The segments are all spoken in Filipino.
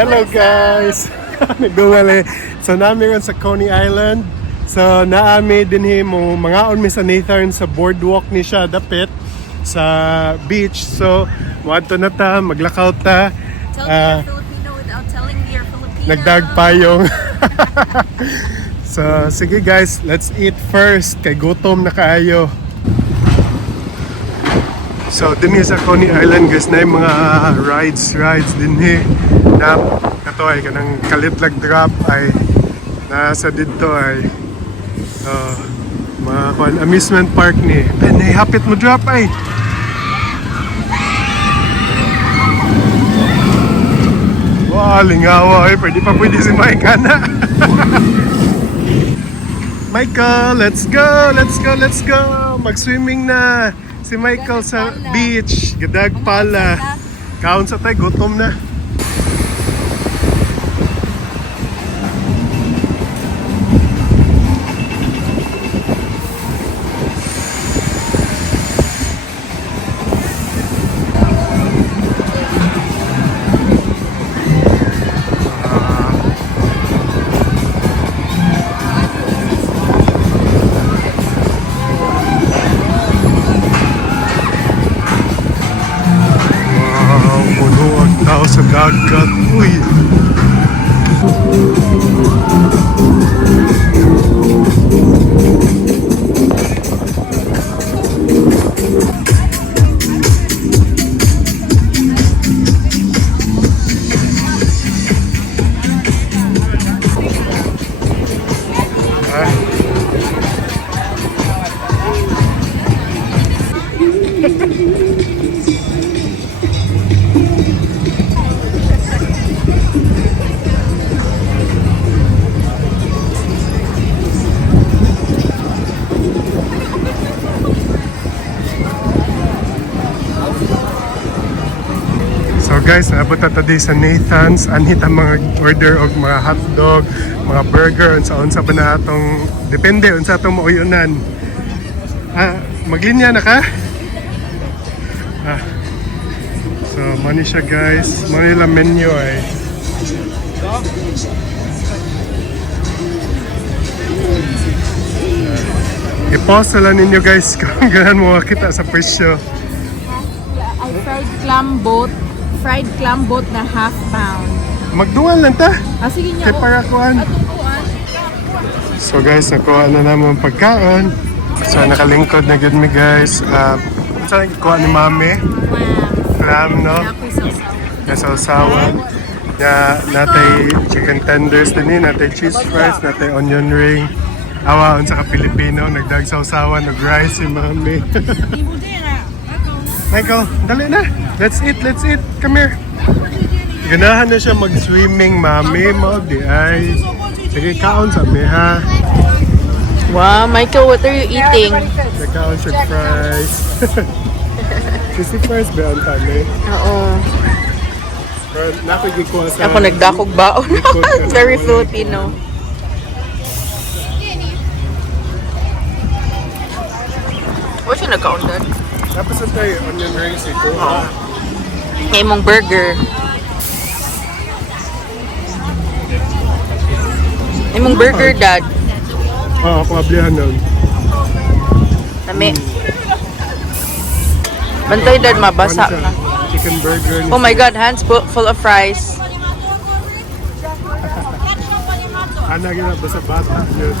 Hello guys! Nagdungali. So namin ron sa Coney Island. So naami dinhi mo mga mi sa Nathan sa boardwalk ni siya dapit sa beach. So muadto na ta, maglakaw ta. Tell me you're Filipino without telling me you're Filipino. Nagdagpayong. So sige guys, let's eat first. Kay gutom na kaayo. So dinhi sa Coney Island guys na yung mga rides dinhi na kato ay kanang kalitlag drop ay nasa dito ay mga amusement park ni ay nahihapit mo drop ay wow lingawa ay pwede si Mike ana. Michael, let's go mag-swimming na si Michael sa beach, gadag pala. Kaon sa tay, gutom na. Sa dagat, uy. Guys, naabot na tayo sa Nathan's. Anhit ang mga order og mga hotdog, mga burger, unsa ba na atong depende unsa atong mauyunan. Maglinya na ka? So, money siya guys. Money lang menu ay. I-pause lang ninyo guys kung ganan mo makita sa presyo. I fried clam boat na half pound. Magdungan lang ta. Sige Kay niya. para kuan. So guys, nakuha na naman pagkaon. So nakalingkod na good me guys. Saan kuha ni Mami? Clam, no? Nasawsawan. Natay chicken tenders din, natay cheese fries, natay onion ring. Awaon sa ka-Pilipino, nagdagsawsawan, nag-rice si Mami. Michael, dali na. Let's eat. Come here. Ganahan na siya mag-swimming, Mami mo. Di ay. Sige, kaon sa mi, ha? Wow, Michael, what are you eating? Kaon siya fries. Cheesy fries ba ang tali? Oo. Nakikikuha sa... Ako nagdakog baon. Very Filipino. What's yung nagkaon doon? Tapos sa tayo, onion rings ito. Ngayon mong burger. Ngayon mong burger, Dad. Oo, kumablihan nun. Nami. Bantay, Dad, mabasa na. Chicken burger. Oh my God, hands full of fries. Ana gina, basta bata yun.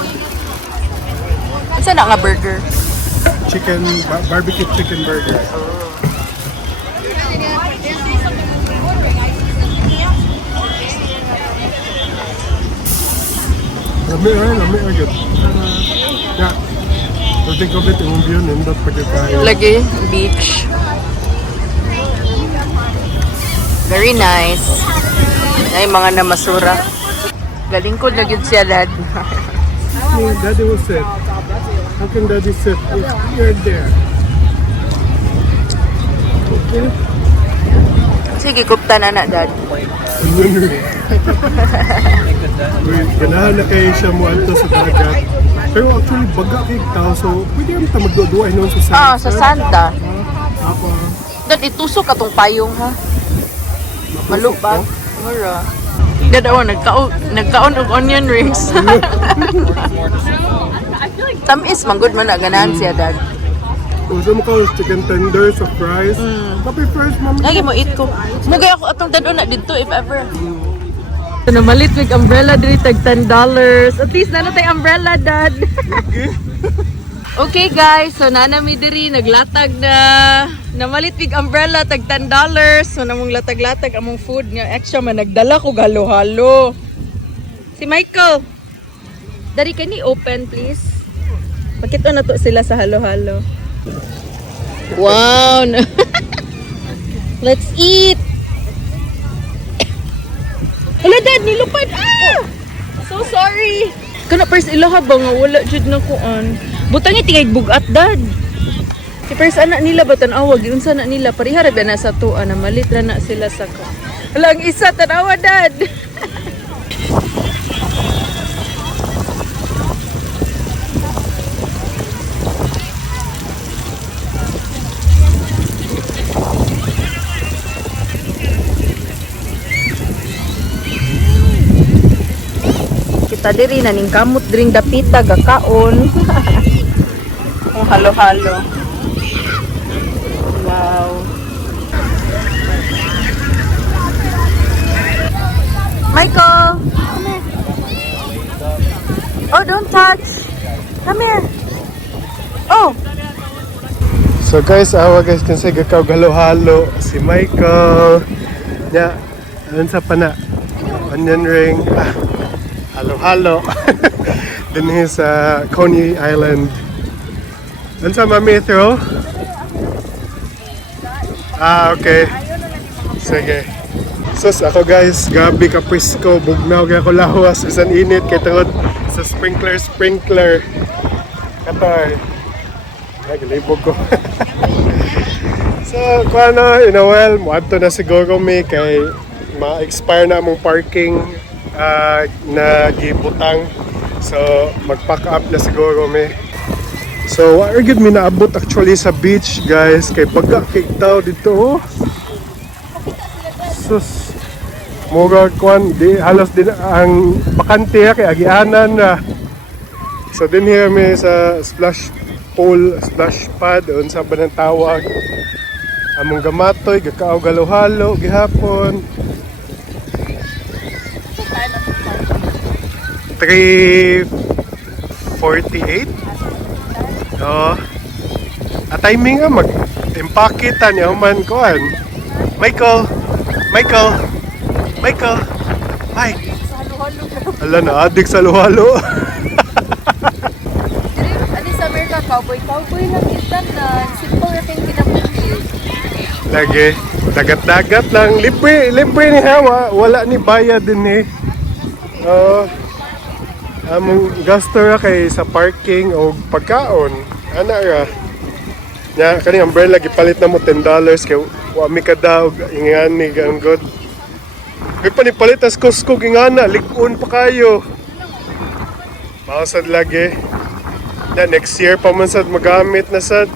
Saan na nga burger? Chicken, barbecue chicken burger. Lami agad. Yeah. So think of it, yung view nindot pagkakain. Lagi, beach. Very nice. Ay, mga namasura. Galing ko na yun siya, Dad. Hey, Daddy will sit. How can Daddy sit? You're there. Okay. Sige, kupta na na, Dad. Ganahan na kayo siya mo ato sa dagat. Pero actually, baga kayo tao. So, pwede kami ito magduduay noon sa Santa. Sa Santa. Apa? Dad, itusok atong payong, ha? Malupag. Mura. Dadaw, nagkaon og onion rings. Tamis, manggod man na ganahan siya, dad. Gusto mo ka chicken tenders sa fries? Tapi fries, ma'am. Lagi mo eat ko. Mugay ako atong dado na dito if ever. Ano, malit with umbrella diri tag $10. At least na tay umbrella, dad. Okay guys, so nanami diri naglatag na namalit big umbrella tag $10. So namong latag-latag among food nga extra man nagdala ko halo-halo. Si Michael. Dari kani open please. Pakita na to sila sa halo-halo. Wow. Let's eat. Hala dad, nilupad. Ah! So sorry. Kana first ilaha ba nga wala jud na kuan. Butangi tingay bugat dad. Si first anak nila ba tan-awa giunsa na nila pareha ra ba na sa tuwa na malit ra na sila sa ko. Hala ang isa tan-awa dad. Kita diri na ning kamot dring dapita gakaon. Oh, halo-halo. Wow. Michael, come here. Oh, don't touch. Come here. Oh. So guys, awa guys kasi gakaw halo-halo si Michael. Ya, ano sa pana? Onion ring. Halo-halo. Dinhi sa Coney Island. Ano sa mami throw? Okay. Sige. Sus, ako guys, gabi ka presko, bugnaw kaya ako lawas, bisan init kay tungod sa sprinkler. Katoy. Naglibog ko. So, kung ano, well, muadto na siguro may kay ma-expire na among parking na gibutang. So, mag-pack up na siguro may. So, what are good mi naabot actually sa beach, guys, kay pagka-cake daw dito. Sus, mura kwan, di halos din ang bakante kay agianan na. So, din here may sa splash pool, splash pad, unsa ba ng tawag. Among gamatoy, gakaaw galo-halo, gihapon. 3:48. Oh. A timing nga mag-impakita niya man kuan. Michael. Mike. Ala na adik sa halo-halo. Ani sa Amerika cowboy lang isdan na simple ra kay kinabuhi. Lagi dagat-dagat lang libre ni hawa, wala ni bayad din eh. Among gasto ra kay sa parking o pagkaon. Ana ra. Nya kani umbrella gipalit na mo $10 kay wa mi kadaog ingani ang god. May panipalit as Costco gingana lig-on pa kayo. Mausad lagi. Na next year pa man sad magamit na sad.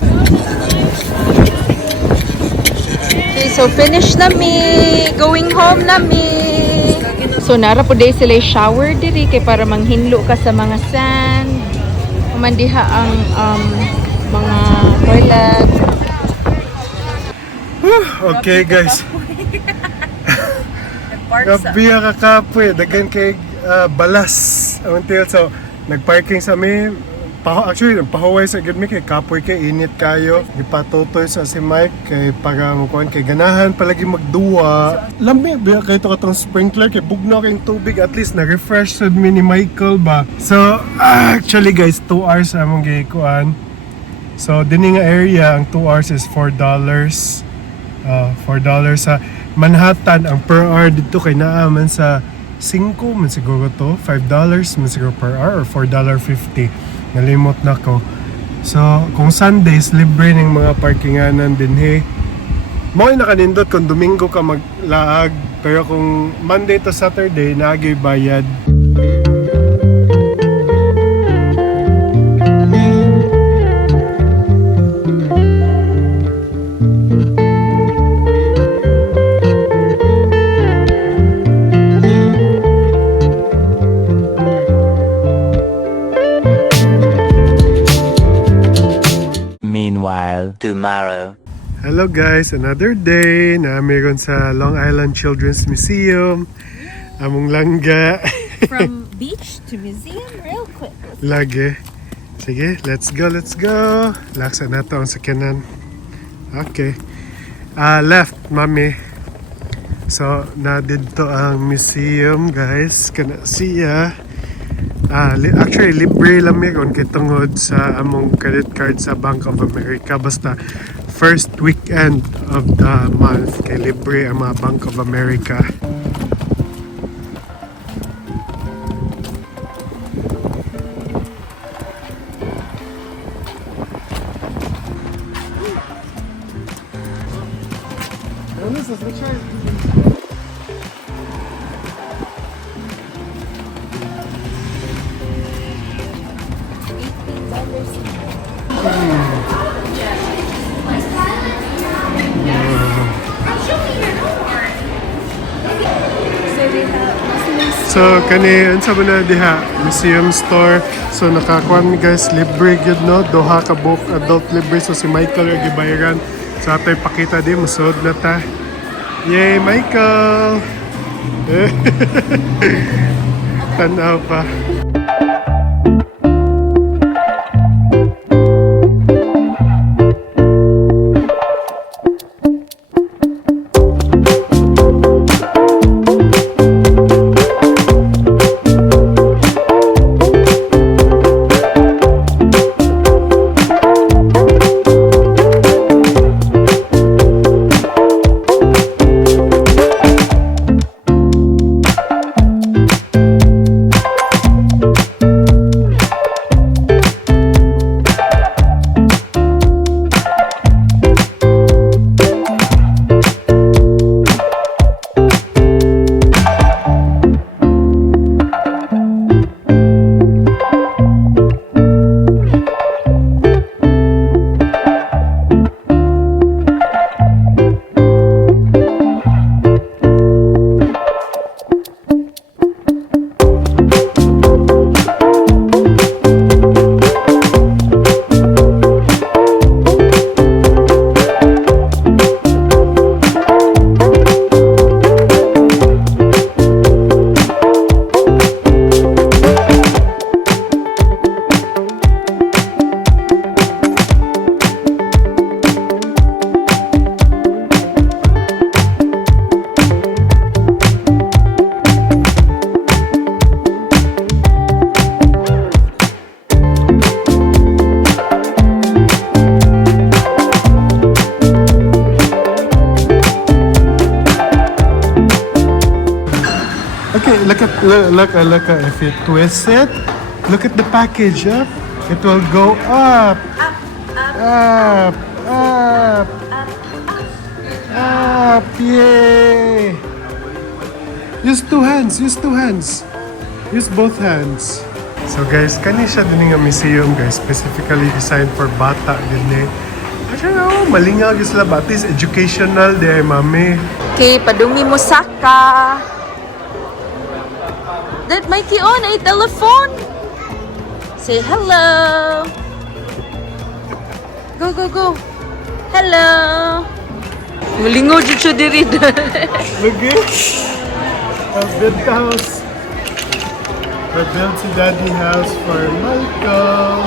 Okay, so finish na mi. Going home na mi. So nara po day sila shower diri kay para manghinlo ka sa mga sand. Kumandiha ang mga toilet. Okay guys. Gabi ka kapoy, dagan kay balas. Until so nagparking sa mi. Actually, pahuway sa gid mi kay kapoy kay init kayo. Gipatutoy sa si Mike kay para mukuan kay ganahan palagi magduwa. Lambi biya kay to katong sprinkler kay bugnaw kay tubig at least na-refresh sad mi ni Michael ba. So actually guys, 2 hours among gikuan. So dinhi nga area ang 2 hours is $4. $4 sa Manhattan ang per hour dito kay naaman sa 5 man siguro to, $5 man siguro per hour or $4.50. Nalimot na ko. So, kung Sundays, libre ng mga parkinganan din he. Mo ay nakanindot kung Domingo ka maglaag. Pero kung Monday to Saturday, naagi bayad. Meanwhile, tomorrow. Hello guys, another day na meron sa Long Island Children's Museum. Among langga. From beach to museum, real quick. Lagi. Sige, let's go, let's go. Laksa na to ang sakyanan. Okay. Left, mami. So, na dito ang museum, guys. Kana siya. Actually, libre lang meron kay tungod sa among credit card sa Bank of America. Basta, first weekend of the month kay libre ang mga Bank of America. So kani unsa man na diha museum store, so nakakuan mi guys libre gyud no, duha ka book adult libre, so si Michael yung gibayaran, so atay pakita di musod na ta. Yay Michael. Tanaw pa. Look, if you twist it, look at the package, up. It will go up. Up, yay. Use two hands. Use both hands. So guys, kani siya din nga museum guys, specifically designed for bata din eh. Actually, malingaw sila ba? At least educational de mami. Okay, padungi mo saka. That Mikey on a telephone. Say hello. Go. Hello. Malingaw dyan siya diri. Look it. A built house. We built si daddy house for Michael.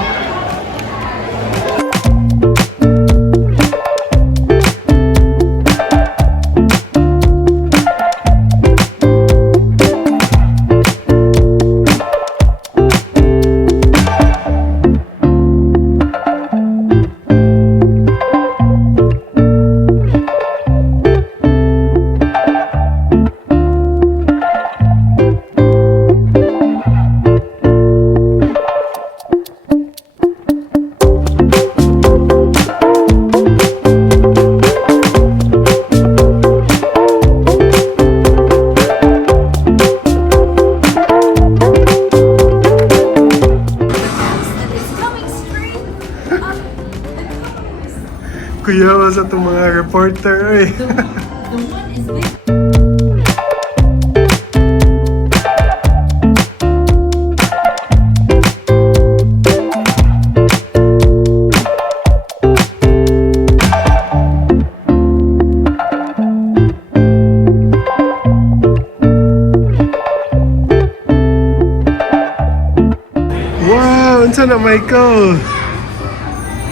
Kuyawa sa itong mga reporter eh. unsa na Michael?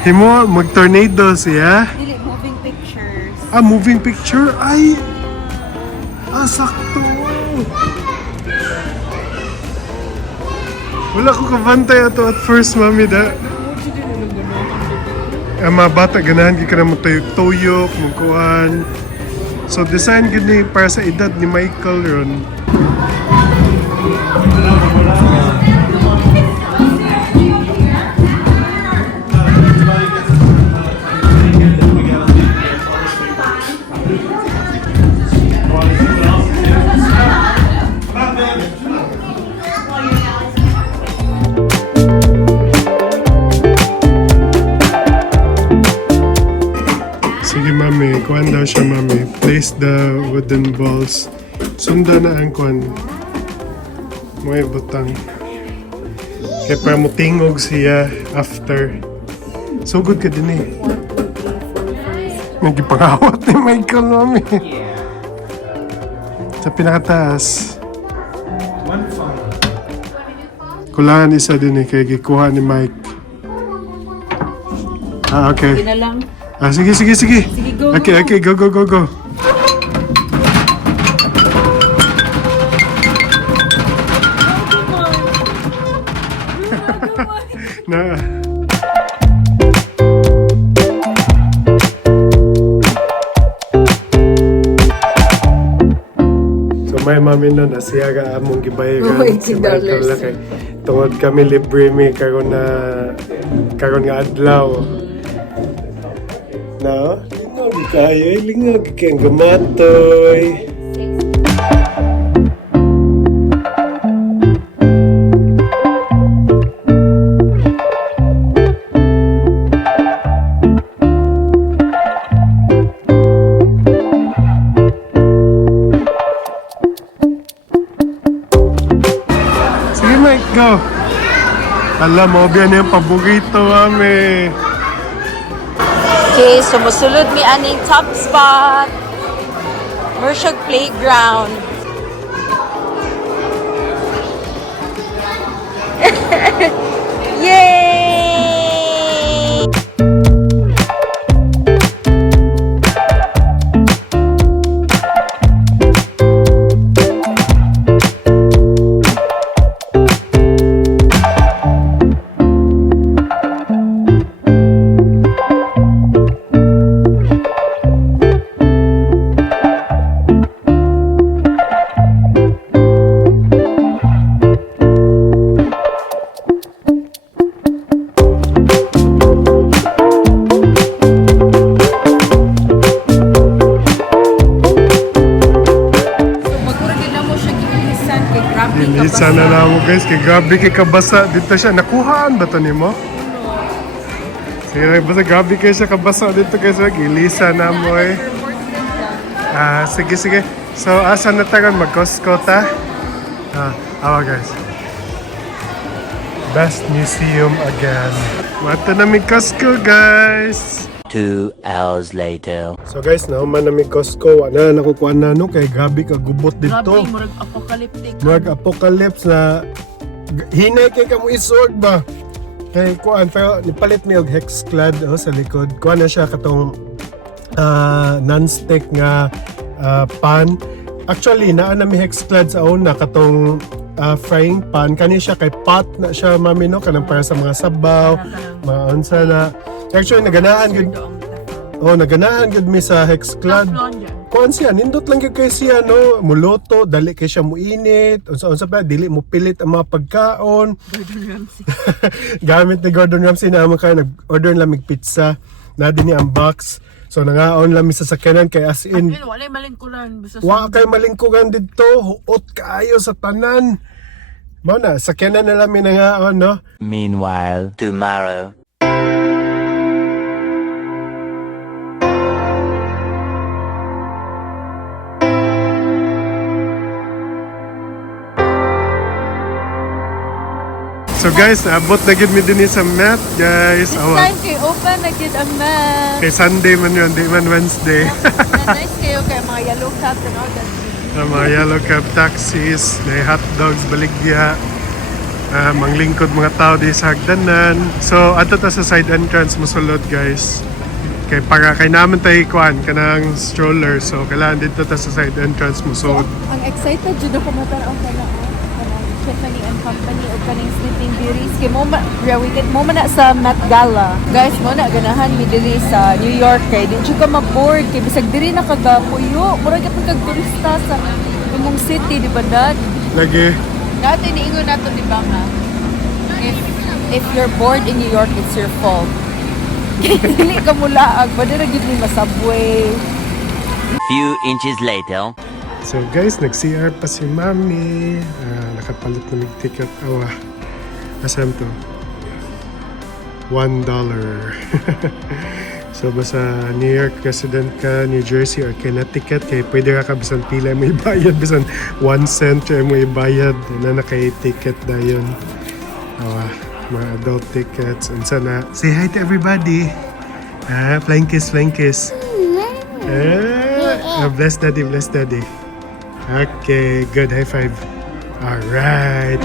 Himo mag-tornado siya? Dili, moving pictures. Ah, moving picture? Ay! Ah, sakto! Wala ko kabantay ato at first, mami, da. Ang mga bata, ganahan ka na magtuyok-tuyok, magkuhan. So, design gud ni para sa edad ni Michael ron. Sige mami, kuhan daw siya mami. Place the wooden balls. Sunda na ang kuhan. May butang. Kaya para mo tingog siya after. So good ka din eh. Nagipangawat ni Michael mami. Sa pinakataas. Kulangan isa din eh, kaya gikuha ni Mike. Ah, okay. Sige na lang. Ah, sige. Sige, go, Okay, go. Na. So may mami na siya ka among gibayagan $80. kay tungod kami libre mi karon nga adlaw. No? Lingog kayo, lingog kayong gamatoy. Sige Mike, go! Alam mo, biyan yung paborito mami. Okay, sumusulod mi aning top spot. Mershog Playground. Yay! Sana na mo guys, kay grabe kay kabasa dito siya. Nakuhaan ba to nimo? Sige, basta grabe kay siya kabasa dito guys. Gilisa na mo eh. Ah, sige. So, asa na tagon mag-Costco ta? Awa guys. Best museum again. Mata na mi Costco guys. 2 hours later. So guys, nahuman na mi Costco. Wala nakukuha na no kay grabe ka gubot dito. Grabe, murag apocalyptic. Murag apocalypse na hinay kay kamo isod ba? Kay kuan pero nipalit mi og hexclad sa likod. Kuan na siya katong non-stick nga pan. Actually naa na mi hexclad sa una katong frying pan kani siya kay pot na siya mami no kanang para sa mga sabaw, mga unsa na. Actually naganaan gud. Oh, naganaan gud mi sa hexclad. Kuan siya, nindot lang gyud kay siya no, muluto, dali kay siya muinit, unsa pa dili mo pilit ang mga pagkaon. Gordon Ramsay. Gamit ni Gordon Ramsay na naman kayo nag-order lang mig pizza, na din ni ang box. So nangaon lang mi sa sakyanan kay as in. Wala malingkuran. Wa kay malingkugan didto, huot kaayo sa tanan. Mao na sakyanan na lang mi nangaon no. Meanwhile, tomorrow. So guys, naabot na gid mi dinhi sa mat, guys. Awa. Time kay open na gid ang map. Kay Sunday man yun, di man Wednesday. Nice kayo kay mga yellow cats and all that. Mga yellow cab taxis, may hot dogs, baligya. manglingkod mga tao di sa hagdanan. So ato ta sa side entrance mosulod guys. Kay para kay naman tayo kuan kanang stroller, so kailangan dito ta sa side entrance mosulod. Ang excited jud ako matanaw kanang Tiffany and Company o kaning Sleeping Beauties kay mo na sa Met Gala. Guys, mo na ganahan mi diri sa New York kay di jud ka ma-board kay bisag diri na kagapuyo. Murag gyud kag turista sa imong city di ba dad? Lagi. Dati niingon nato di ba nga? If you're bored in New York, it's your fault. Dili ka mulaag, pwede na gyud ni masubway. Few inches later. So guys, nag-CR pa si Mami. Nakapalit na ticket. Awa. Asam to? $1. So basta New York resident ka, New Jersey or Connecticut, kaya pwede ka bisan pila mo ibayad, bisan 1 cent kaya mo ibayad na naka-ticket na yun. Awa, mga adult tickets. And sana, say hi to everybody. Flying kiss, flying kiss. Bless daddy, bless daddy. Okay, good. High five. All right.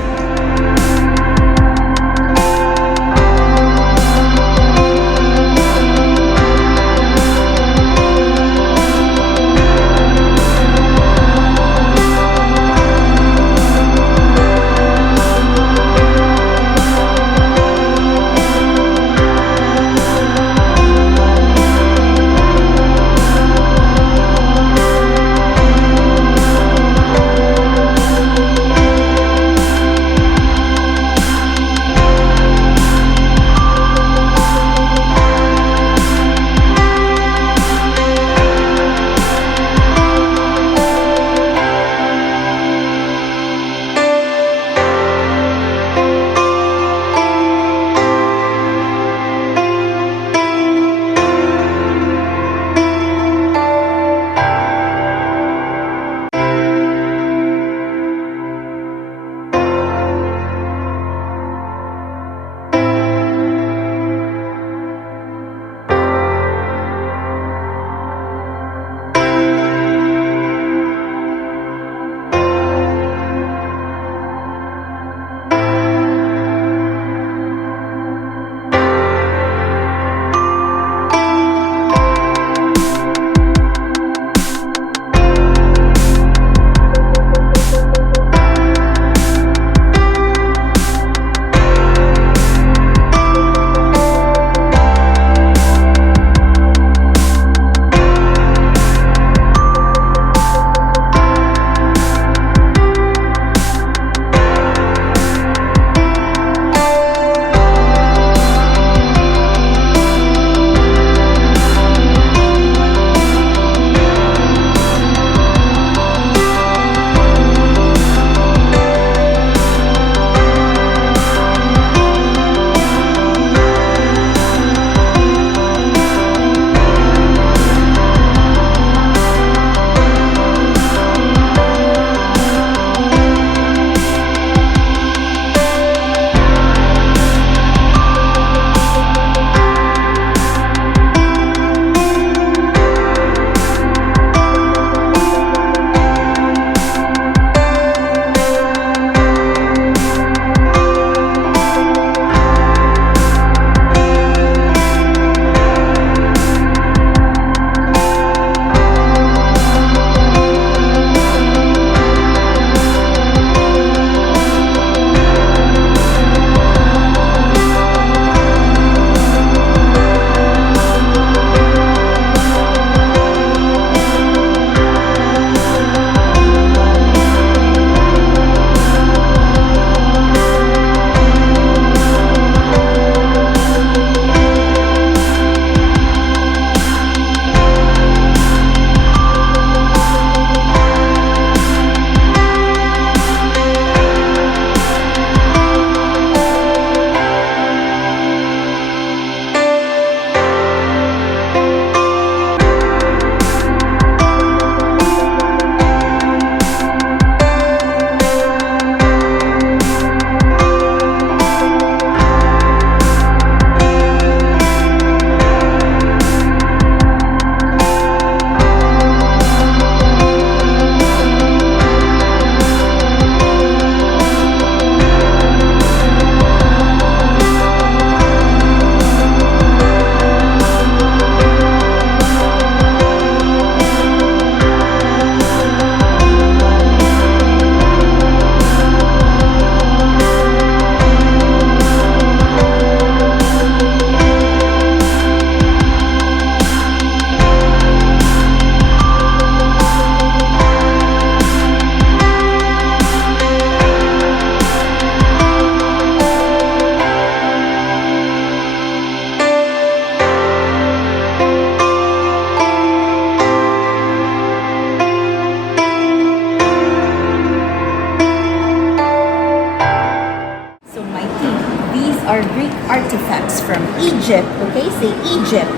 Egypt. Okay? Say Egypt.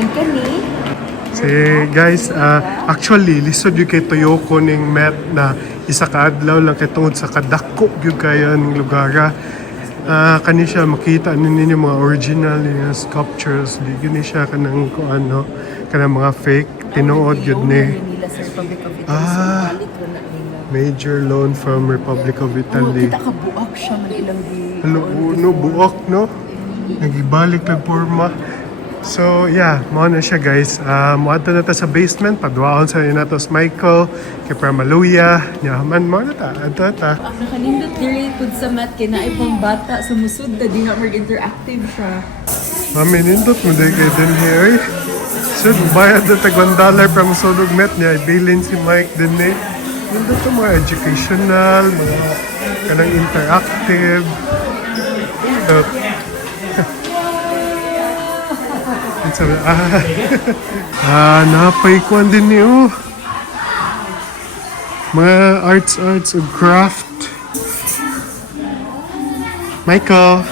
And Coney. Si guys, actually, lisod yung kay Toyoko ning met na isa ka adlaw lang kay tungod sa kadako yung kaya ning lugar. Kani siya makita ninyo mga original yung sculptures. Di yun siya kanang ano, kanang mga fake. Tinuod yun ni. Major loan from Republic of Italy. Kita ka buak siya man ilang di. Hello, no, buok, no? Nagibalik lang porma. So, yeah, mo na siya, guys. Muadto na ta sa basement. Padwaon sa rin natos Michael, kay Pramaluya. Yaman mo na ta. Ato ta. Ang nakanindot diri pud sa mat kay naay pang bata sumusud da di nga mag interactive siya. Mami, nindot mo din kay dinhi, oy. So, bayad na tag $1 from Sulog Met niya. Ibilin si Mike din eh. Nindot to mga educational, mga kanang interactive. So, napay-kuan din niyo. Mga arts and craft. Michael.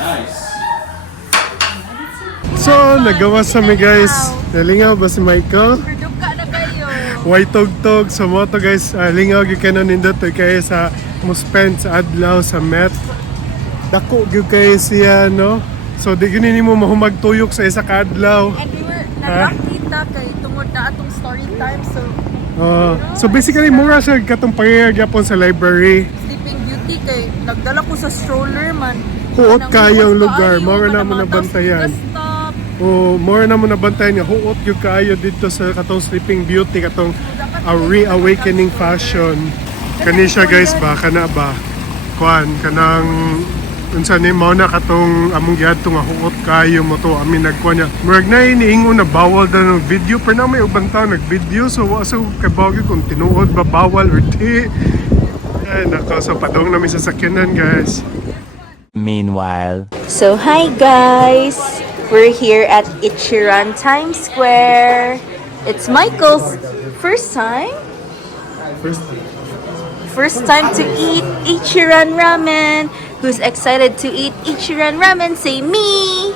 So, nagawa sa mi guys. Nalingaw ba si Michael? Perduka na kayo. White tog-tog. So, mo to guys. Lingaw yung kanon nindot kaya sa muspend sa adlaw sa Met. Dako yung kayo siya, no? So, di ganun mo mahumagtuyok sa isa kadlaw. And we were nakakita kay tungod na atong story time. So basically, mura siya katong pangyagyapon sa library. Sleeping Beauty kay nagdala ko sa stroller man. Huot kayong lugar. Mura na mo nabantayan. Mura na mo nabantayan nga. Huot yung kayo dito sa katong Sleeping Beauty, katong reawakening fashion. Kani siya guys ba? Kana ba? Kuan, kanang unsa ni mao na katong among giadto nga huot kayo mo to amin nagkuan niya murag na iniingon na bawal daw ng video pero na may ubang tao nag-video so wa sa kabawgi kung tinuod ba bawal or di. Ay nako, so padong namin sa sakyanan guys. Meanwhile. So hi guys, we're here at Ichiran Times Square. It's Michael's first time to eat Ichiran ramen. Who's excited to eat Ichiran ramen? Say me!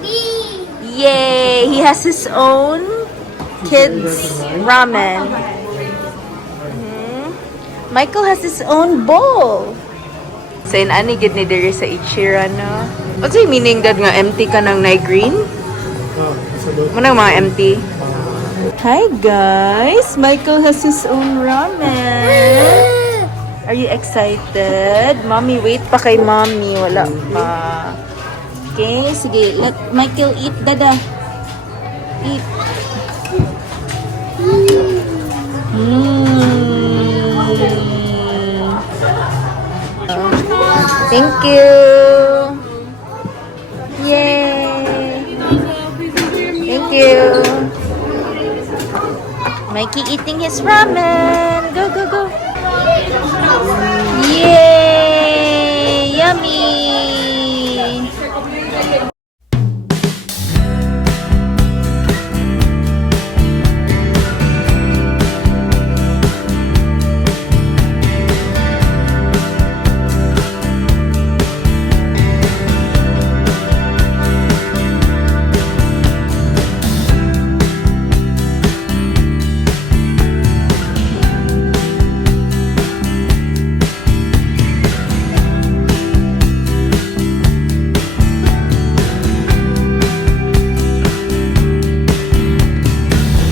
Me! Yay! He has his own kids ramen. Michael has his own bowl. So in ani gid ni diri sa Ichiran no. What's yung meaning that nga empty ka ng na green? Muna mga empty. Hi guys! Michael has his own ramen. Are you excited? Mommy, wait pa kay mommy. Wala pa. Okay, sige. Let Michael eat, dada. Eat. Thank you. Yay. Thank you. Mikey eating his ramen. Go, go, go.